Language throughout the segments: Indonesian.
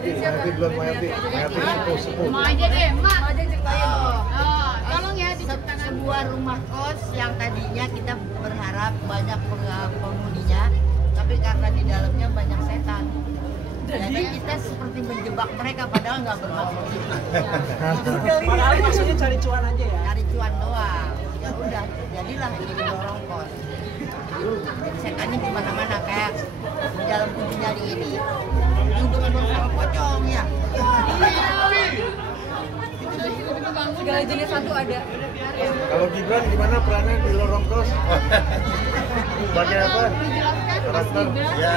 Mayati duluan, Mayati sepuh. Mau aja deh, Mak. Mau aja ceritain. Tolong ya diceritakan. Sebuah rumah kos yang tadinya kita berharap banyak penghuninya, tapi karena di dalamnya banyak setan. Jadi kita seperti menjebak mereka padahal nggak bermaksud. Padahal maksudnya cari cuan aja ya. Cari cuan doang. Ya udah, jadilah ini lorong kos. Jadi setannya di mana-mana kayak di dalam kunci nyali ini. Hubungan sama pocong ya. Segala jenis satu ada. Kalau Gibran gimana perannya di lorong kos? Sebagai apa? Karakter? Ya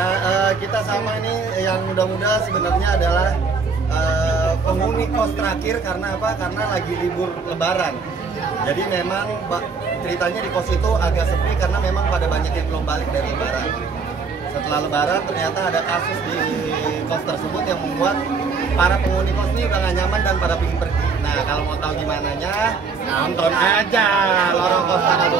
kita sama ini yang muda-muda sebenarnya adalah penghuni kos terakhir karena apa? Karena lagi libur Lebaran. Jadi memang ceritanya di kos itu agak sepi karena memang pada banyak yang belum balik dari Lebaran. Setelah Lebaran ternyata ada kasus di kos tersebut yang membuat para penghuni kos ini udah gak nyaman dan pada pingin pergi. Nah kalau mau tahu gimana nya, nonton aja lorong kos tanggal 26.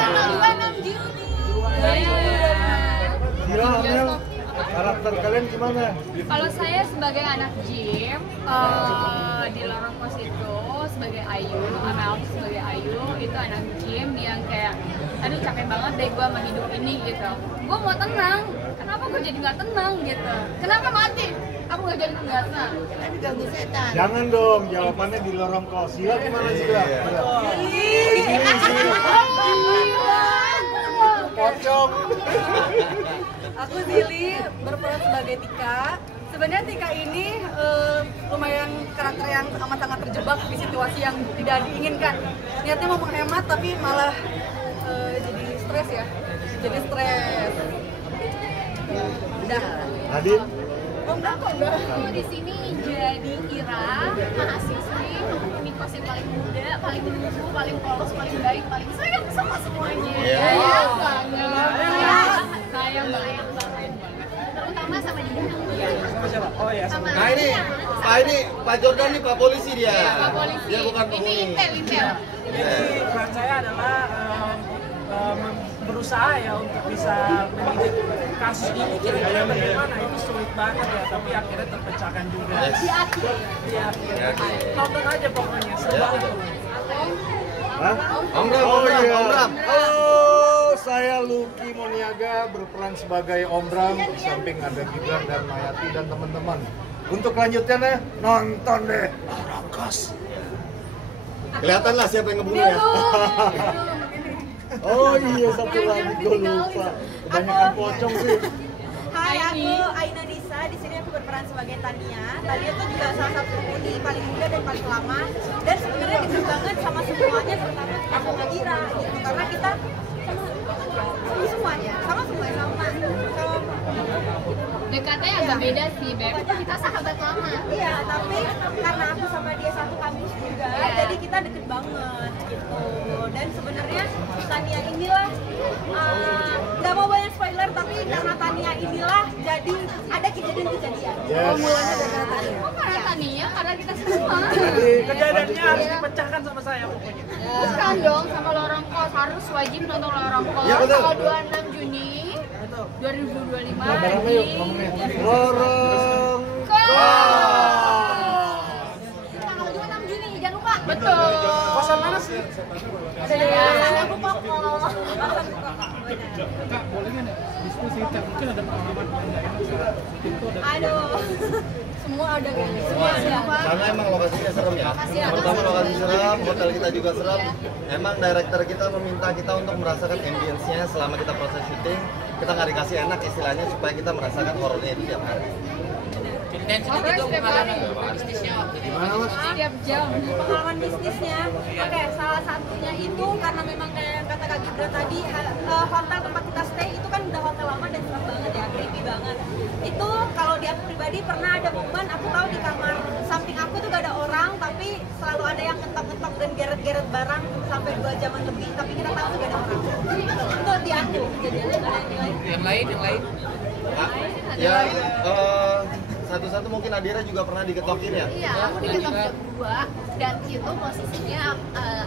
Gila, Amel, karakter kalian gimana? Kalau saya sebagai anak gym di lorong kos itu sebagai Ayu, Amel sebagai Ayu itu anak gym yang kayak aduh capek banget deh gue sama hidup ini gitu. Gue mau tenang, kenapa gue jadi nggak tenang gitu? Kenapa mati? Aku nggak jadi nggak tenang. Kan diganggu setan. Jangan dong, jawabannya di lorong kos. Sila gimana Sila? Pocong. Aku Zili berperan sebagai Tika. Sebenarnya Tika ini lumayan karakter yang amat sangat terjebak di situasi yang tidak diinginkan. Niatnya mau menghemat tapi malah jadi stres ya. Jadi stres. Udah. Adit? Oh enggak kok enggak. Aku di sini jadi Ira, mahasiswi, penghuni kos yang paling muda, paling lucu, paling polos, paling baik, paling sayang sama semuanya. Sayang banget. Sayang banget. Terutama sama dia. Sama siapa? Oh ya. Sama Nah ini Pak Jordan nih Pak Polisi dia. Pak Polisi. Dia bukan Ini penghuni. intel. Jadi peran saya adalah berusaha ya untuk bisa mendidik kasus ini kira-kira bagaimana, itu sulit banget ya, tapi akhirnya terpecahkan juga. Iya. Tonton aja pokoknya, seru banget. Hah? Om Bram. Halo, saya Lucky Moniaga berperan sebagai Om Bram. Di samping ada Gibran dan Mayati dan teman-teman. Untuk lanjutnya nonton deh lorong kos. Kelihatan lah siapa yang ngebunuh ya. Oh iya, satu lagi gue lupa. Kebanyakan pocong sih. Hai, aku Aina Nisa. Di sini aku berperan sebagai Tania. Tania itu juga salah satu penghuni paling muda dan paling lama. Dan sebenarnya dekat banget sama semuanya, terutama sama Ira gitu. Karena kita sama semuanya, sama. Dekatnya agak beda sih, Beb. Kita sahabat lama. Iya, tapi karena aku sama dia satu kampus juga, jadi kita deket banget gitu. Dan sebenarnya Tania inilah nggak mau banyak spoiler, tapi karena Tania inilah jadi ada kejadian-kejadian. Yes. Mulanya dari Tania. Oh, karena Tania, karena kita semua. Jadi Kejadiannya harus dipecahkan sama saya pokoknya. Bukan dong, sama lorong kos. Harus wajib nonton lorong kos. Ya, betul. Tanggal 26 Juni 2025 bareng-bareng di yuk ngomongnya. Lorong kos. Tanggal 26 Juni, jangan lupa. Betul. Kosan mana sih? Ada aku pokok. Kak, boleh nggak diskusi? Mungkin ada pengalaman yang nggak enak saat itu ada. Aduh. Semua ada kayaknya. Semua ada. Karena emang lokasinya serem ya. Pertama lokasi serem, hotel kita juga serem. Emang director kita meminta kita untuk merasakan ambience-nya selama kita proses syuting. Kita nggak dikasih enak istilahnya supaya kita merasakan horornya itu tiap hari. Gimana Mas? Setiap jam. Pengalaman bisnisnya, oke, salah satunya itu karena memang kayak yang kata Kak Gibran tadi, hotel tempat kita stay itu kan udah hotel lama dan serem banget ya, creepy banget. Itu kalau di aku pribadi pernah ada momen aku tahu di kamar samping aku tuh gak ada orang, tapi selalu ada yang ngetok-ngetok dan geret-geret barang sampai 2 jaman lebih, tapi kita tahu tuh gak ada orang. Itu di aku kejadiannya, gak ada yang lain. Yang lain. Ya, satu-satu mungkin Adira juga pernah digetokin ya? Iya, aku diketok jam 2 dan itu posisinya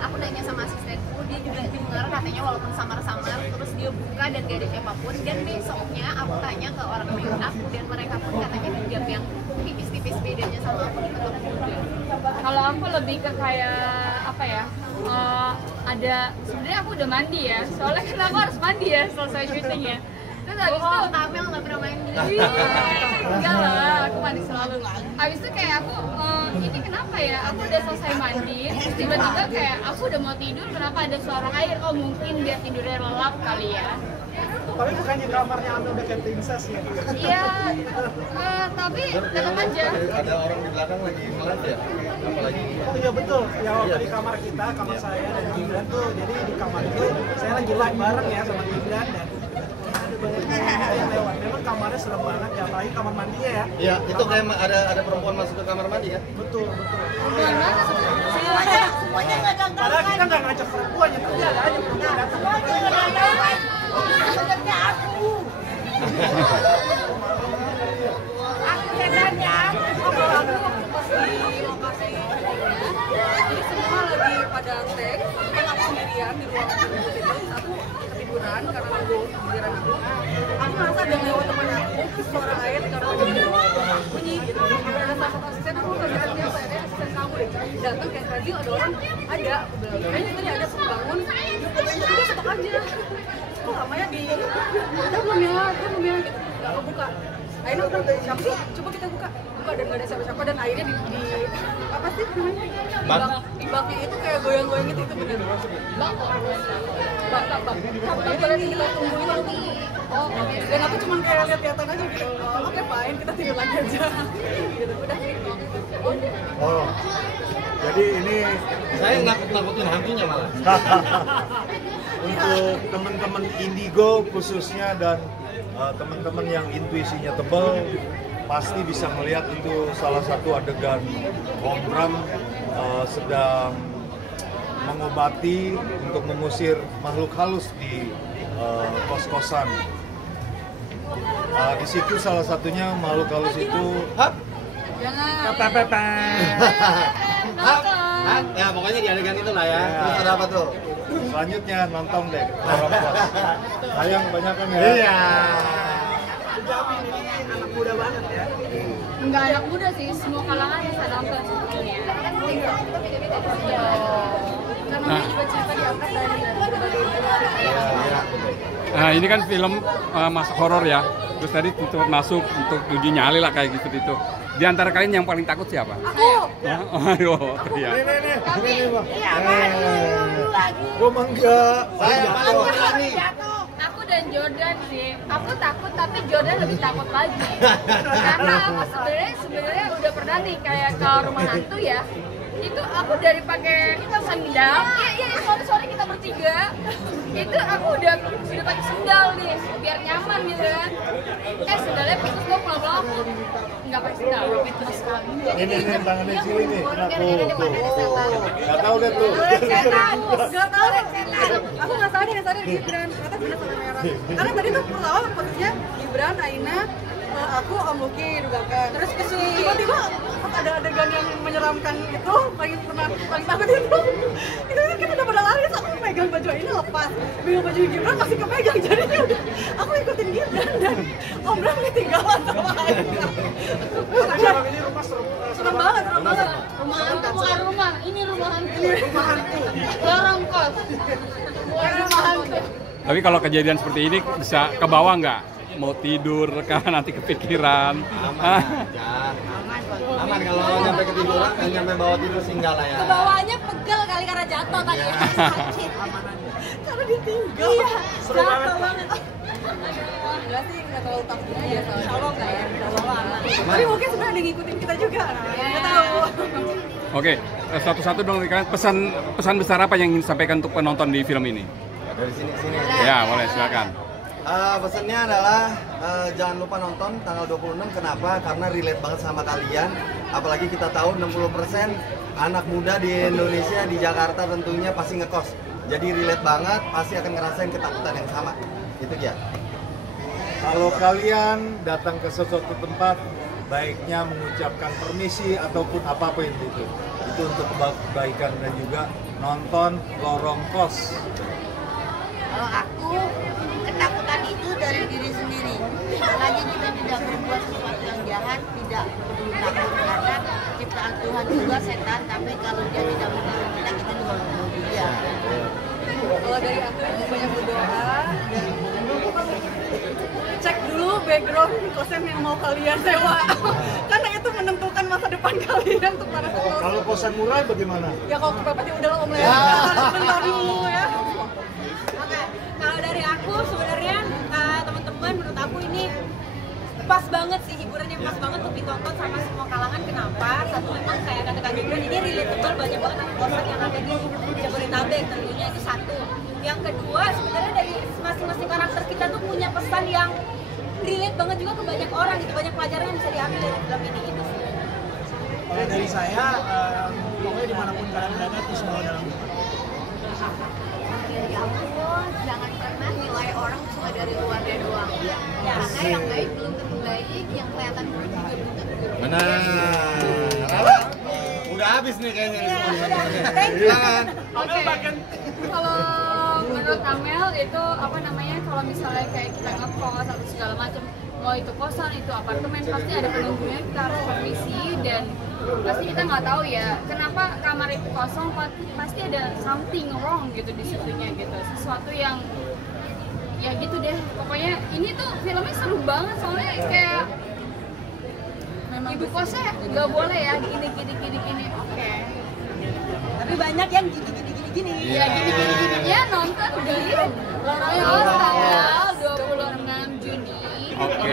aku nanya sama asistenku, dia juga dengar katanya walaupun samar-samar, terus dia buka dan gak ada siapapun. Dan besoknya aku tanya ke orang make up dan mereka pun katanya jam yang tipis-tipis bedanya sama aku di Anak Muda? Kalau aku lebih ke kayak apa ya? Ada sebenarnya aku udah mandi ya. Soalnya kan aku harus mandi ya selesai syutingnya. Terus habis itu Kamel nggak pernah main di enggak lah, aku mandi selalu. Habis itu kayak aku ini kenapa ya? Aku udah selesai mandi, terus tiba-tiba kayak aku udah mau tidur, kenapa ada suara air? Oh mungkin biar tidurnya lelap kali ya. Tapi bukannya kamarnya Amel udah kayak princess ya? Iya, tapi tetap aja. Ada orang di belakang lagi ngelat ya? Apalagi Oh iya betul, ya waktu di kamar kita, kamar saya dan Gibran tuh, jadi di kamar itu saya lagi live bareng ya sama Gibran dan ada banyak yang lewat. Memang kamarnya serem banget ya, apalagi kamar mandinya ya. Iya, itu kayak ada perempuan masuk ke kamar mandi ya? Betul, betul. Semuanya nggak ada Padahal kita nggak ngajak perempuan ya, tapi ada aja perempuan datang. sebenarnya aku sebenarnya Kalau aku waktu pas di lokasi jadi semua lagi pada tag, kan aku sendirian di ruang tunggu gitu, aku ketiduran karena nunggu giliran aku merasa ada yang lewat teman aku, terus suara air karena ada bunyi gitu, ada salah satu asisten aku nggak lihat siapa ya, asisten kamu deh, datang kayak tadi ada orang, ada, aku bilang kayaknya tadi ada bangun, udah stop aja, kok lamanya di, kita belum ya gitu, nggak kebuka. Akhirnya aku bilang, siapa sih? Coba kita buka dan nggak ada siapa-siapa dan airnya di apa sih namanya? Di baknya itu kayak goyang-goyang gitu, itu bener. Bak. Tapi kalau kita tungguin aku, oh oke. Dan aku cuma kayak lihat-lihatan aja gitu. Oh, oke fine, kita tidur lagi aja. Gitu, udah. Oh, jadi ini Saya nakut-nakutin hantunya malah. untuk teman-teman indigo khususnya dan teman-teman yang intuisinya tebal pasti bisa melihat itu salah satu adegan Om Bram sedang mengobati untuk mengusir makhluk halus di kos-kosan. Di situ salah satunya makhluk halus itu Jangan. Ya pokoknya di adegan itu lah ya. Terus ada apa tuh? Selanjutnya nonton deh orang kos. Sayang kebanyakan ya. Iya. Jamin ini anak muda banget ya. Enggak anak muda sih, semua kalangan bisa nonton sebetulnya. Iya. Karena dia juga cerita diangkat dari berbagai Nah ini kan film masuk horor ya. Terus tadi tutup masuk untuk uji nyali lah kayak gitu itu. Di antara kalian yang paling takut siapa? Aku. Aduh, iya. Nih, Bang. iya dulu lagi Gue mangga. Saya paling berani. Aku dan Jordan sih. Aku takut tapi Jordan lebih takut lagi. Karena aku sebenarnya udah pernah nih kayak ke rumah hantu ya. Itu aku dari pakai sendal. Iya, sorry kita bertiga. Itu aku udah pakai sendal nih biar nyaman gitu kan. Sendalnya putus kok pulang-pulang aku nggak pakai sendal. Putus sekali. Ini tangannya Cili nih. Nggak tahu deh tuh. Gak tau aku nggak sadar Gibran ternyata bener sampai merah karena tadi tuh pertama posisinya Gibran, Aina, aku, Om Luki dugakan terus tiba-tiba ada adegan yang menyeramkan itu paling takut itu kita udah pada lari terus aku megang baju Aina lepas megang baju Gibran masih kepegang jadi udah aku ikutin Gibran dan Om Bram ketinggalan sama Aina Ini rumah serem banget Rumah hantu bukan rumah, ini rumah hantu. hantu Lorong kos. Bukan rumah hantu. Tapi kalau kejadian seperti ini bisa ke bawah nggak? Mau tidur kan nanti kepikiran. Aman aja. Aman kalau nyampe ketiduran, kan nyampe bawa tidur sih enggak lah ya. Kebawahnya pegel kali karena jatuh tadi sakit karena ditinggal iya jatuh banget enggak sih nggak terlalu takut aja insya Allah nggak ya insya Allah aman tapi mungkin sebenarnya ada yang ngikutin kita juga nggak tahu Oke, satu-satu dong kalian pesan besar apa yang ingin disampaikan untuk penonton di film ini? Dari sini. Ya, boleh silakan. Pesannya adalah jangan lupa nonton tanggal 26. Kenapa? Karena relate banget sama kalian. Apalagi kita tahu 60% anak muda di Indonesia, di Jakarta tentunya pasti ngekos. Jadi relate banget, pasti akan ngerasain ketakutan yang sama. Itu dia. Kalau kalian datang ke sesuatu tempat, baiknya mengucapkan permisi ataupun apapun itu untuk kebaikan dan juga nonton Lorong Kos. Kalau aku, ketakutan itu dari diri sendiri. Selagi kita tidak berbuat sesuatu yang jahat, tidak perlu takut karena ciptaan Tuhan juga setan. Tapi kalau dia tidak menolong kita, kita juga menolong dia. Kalau dari aku banyak berdoa dan cek dulu background kosan yang mau kalian sewa karena itu menentukan masa depan kalian untuk para sekolah. Kalau kosan murah bagaimana? Ya kalau kepepetnya udah lah om ya, harus bentar dulu ya. Oke, kalau dari aku sebenarnya teman-teman menurut aku ini pas banget sih, hiburan yang pas banget untuk ditonton sama semua kalangan. Kenapa? Satu, memang kayak kata Kak Gibran, ini relatable banyak banget anak kosan yang ada di Jabodetabek, tentunya itu satu. Yang kedua, sebenarnya dari masing-masing karakter kita tuh punya pesan yang relate banget juga ke banyak orang gitu, banyak pelajaran yang bisa diambil dari film ini gitu sih. Kalau dari saya, pokoknya dimanapun kalian berada itu semua dalam Dari aku, jangan pernah nilai orang cuma dari luarnya doang. Karena yang baik belum tentu baik, yang kelihatan buruk juga belum tentu buruk. Benar. Udah habis nih kayaknya. Silakan. Oke. Kalau menurut Amel itu apa namanya, kalau misalnya kayak kita ngekos atau segala macam, mau itu kosan itu apartemen, pasti ada penunggunya, kita harus permisi dan pasti kita nggak tahu ya kenapa kamar itu kosong, pasti ada something wrong gitu di situnya gitu, sesuatu yang ya gitu deh. Pokoknya ini tuh filmnya seru banget soalnya kayak ibu kosnya nggak boleh ya gini. Oke. Tapi banyak yang gini. Ya gini ya nonton di Lorong tanggal 26 Juni. Oke.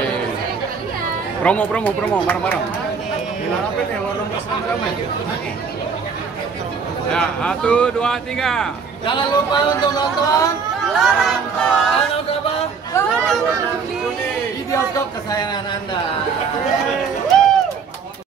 Kalian. Promo bareng-bareng. Dilarapin ya warung ramai. Ya, 1, 2, 3. Jangan lupa untuk nonton tanggal berapa? 26 Juni Di bioskop kesayangan Anda.